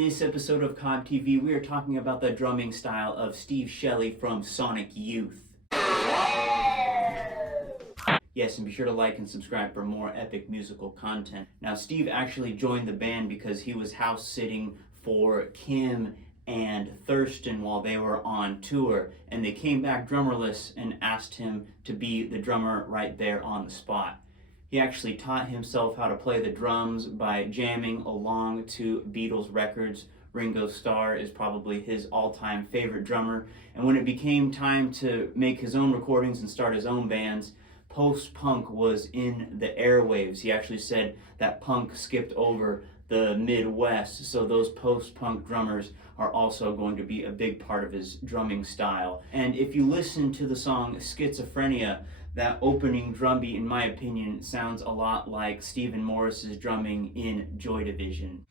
this episode of CobbTV, we are talking about the drumming style of Steve Shelley from Sonic Youth. Yes, and be sure to like and subscribe for more epic musical content. Now, Steve actually joined the band because he was house sitting for Kim and Thurston while they were on tour, and they came back drummerless and asked him to be the drummer right there on the spot. He actually taught himself how to play the drums by jamming along to Beatles records. Ringo Starr is probably his all-time favorite drummer, and when it became time to make his own recordings and start his own bands, post-punk was in the airwaves. He actually said that punk skipped over the Midwest, so those post-punk drummers are also going to be a big part of his drumming style. And if you listen to the song Schizophrenia, that opening drum beat, in my opinion, sounds a lot like Stephen Morris's drumming in Joy Division.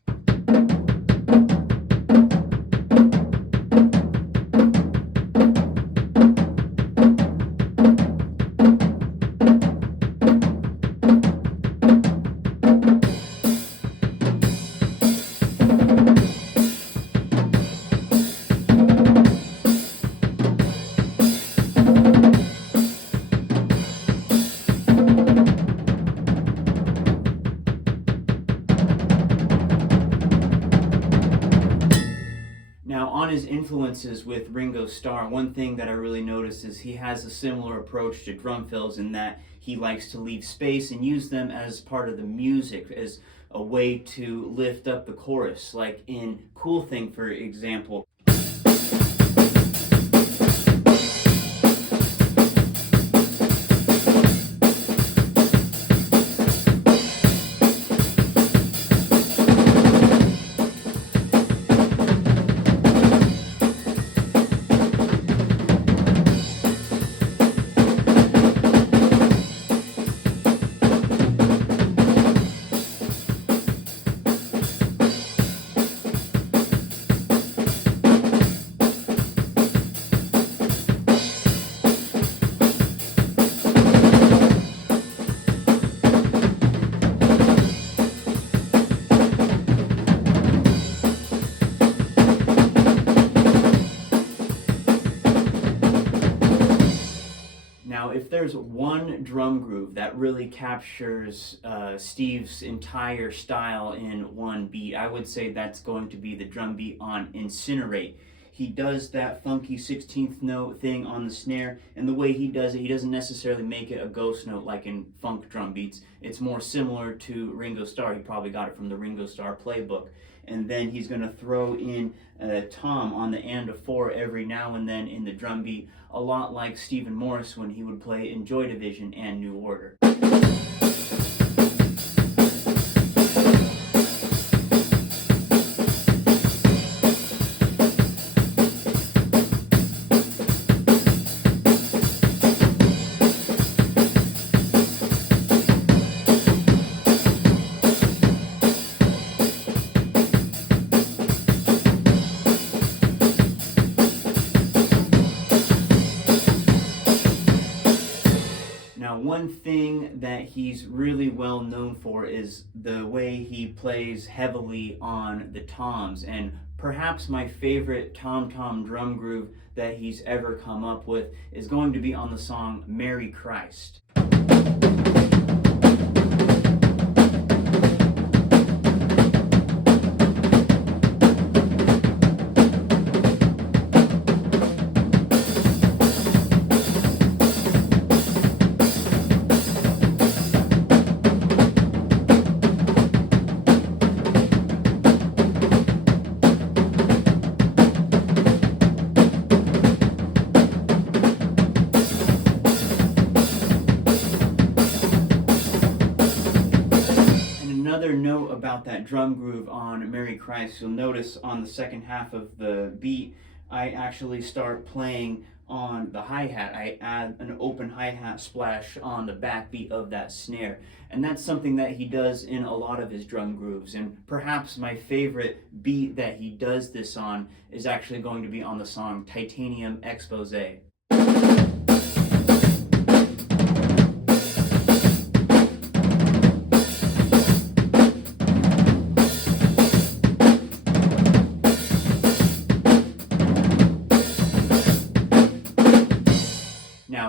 Now, on his influences with Ringo Starr, one thing that I really noticed is he has a similar approach to drum fills in that he likes to leave space and use them as part of the music, as a way to lift up the chorus, like in Kool Thing, for example. Now, if there's one drum groove that really captures Steve's entire style in one beat, I would say that's going to be the drum beat on Incinerate. He does that funky 16th note thing on the snare, and the way he does it, he doesn't necessarily make it a ghost note like in funk drum beats. It's more similar to Ringo Starr. He probably got it from the Ringo Starr playbook. And then he's going to throw in a tom on the and of 4 every now and then in the drum beat, a lot like Stephen Morris when he would play in Joy Division and New Order. One thing that he's really well known for is the way he plays heavily on the toms, and perhaps my favorite tom-tom drum groove that he's ever come up with is going to be on the song Merry Christ. Another note about that drum groove on Merry Christ, you'll notice on the second half of the beat, I actually start playing on the hi-hat. I add an open hi-hat splash on the backbeat of that snare. And that's something that he does in a lot of his drum grooves. And perhaps my favorite beat that he does this on is actually going to be on the song Titanium Expose.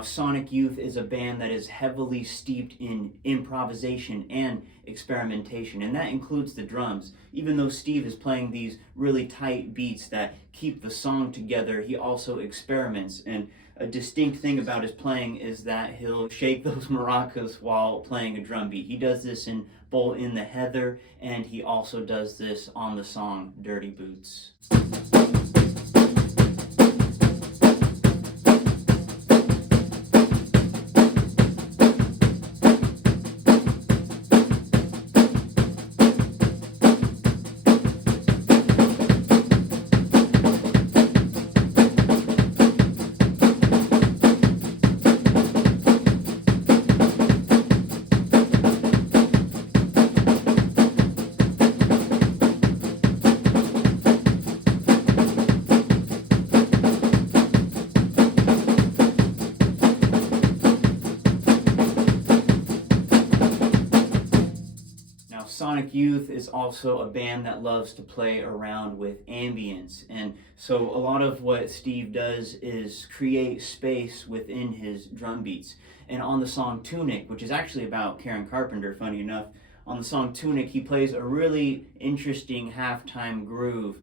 Now, Sonic Youth is a band that is heavily steeped in improvisation and experimentation, and that includes the drums. Even though Steve is playing these really tight beats that keep the song together, he also experiments. And a distinct thing about his playing is that he'll shake those maracas while playing a drum beat. He does this in both In The Heahter, and he also does this on the song Dirty Boots. Sonic Youth is also a band that loves to play around with ambience, and so a lot of what Steve does is create space within his drum beats. And on the song Tunic, which is actually about Karen Carpenter, funny enough, on the song Tunic he plays a really interesting halftime groove.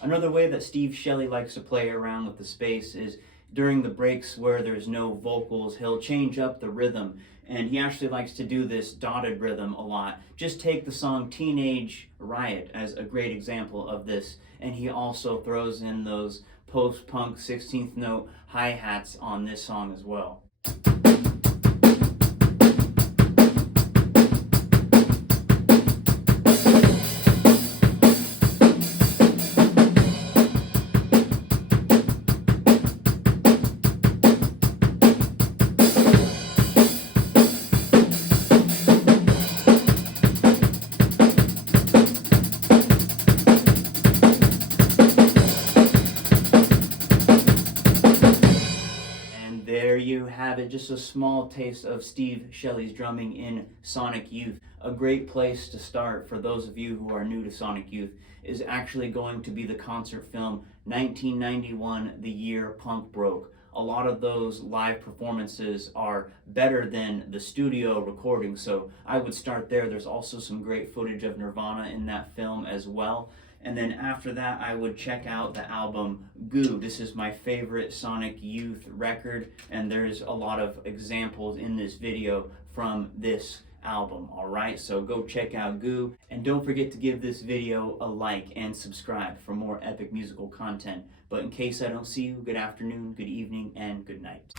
Another way that Steve Shelley likes to play around with the space is during the breaks where there's no vocals, he'll change up the rhythm, and he actually likes to do this dotted rhythm a lot. Just take the song Age Riot as a great example of this, and he also throws in those post-punk 16th note hi-hats on this song as well. There you have it, just a small taste of Steve Shelley's drumming in Sonic Youth. A great place to start for those of you who are new to Sonic Youth is actually going to be the concert film 1991, The Year Punk Broke. A lot of those live performances are better than the studio recording, so I would start there. There's also some great footage of Nirvana in that film as well. And then after that, I would check out the album Goo. This is my favorite Sonic Youth record, and there's a lot of examples in this video from this album, alright? So go check out Goo, and don't forget to give this video a like and subscribe for more epic musical content. But in case I don't see you, good afternoon, good evening, and good night.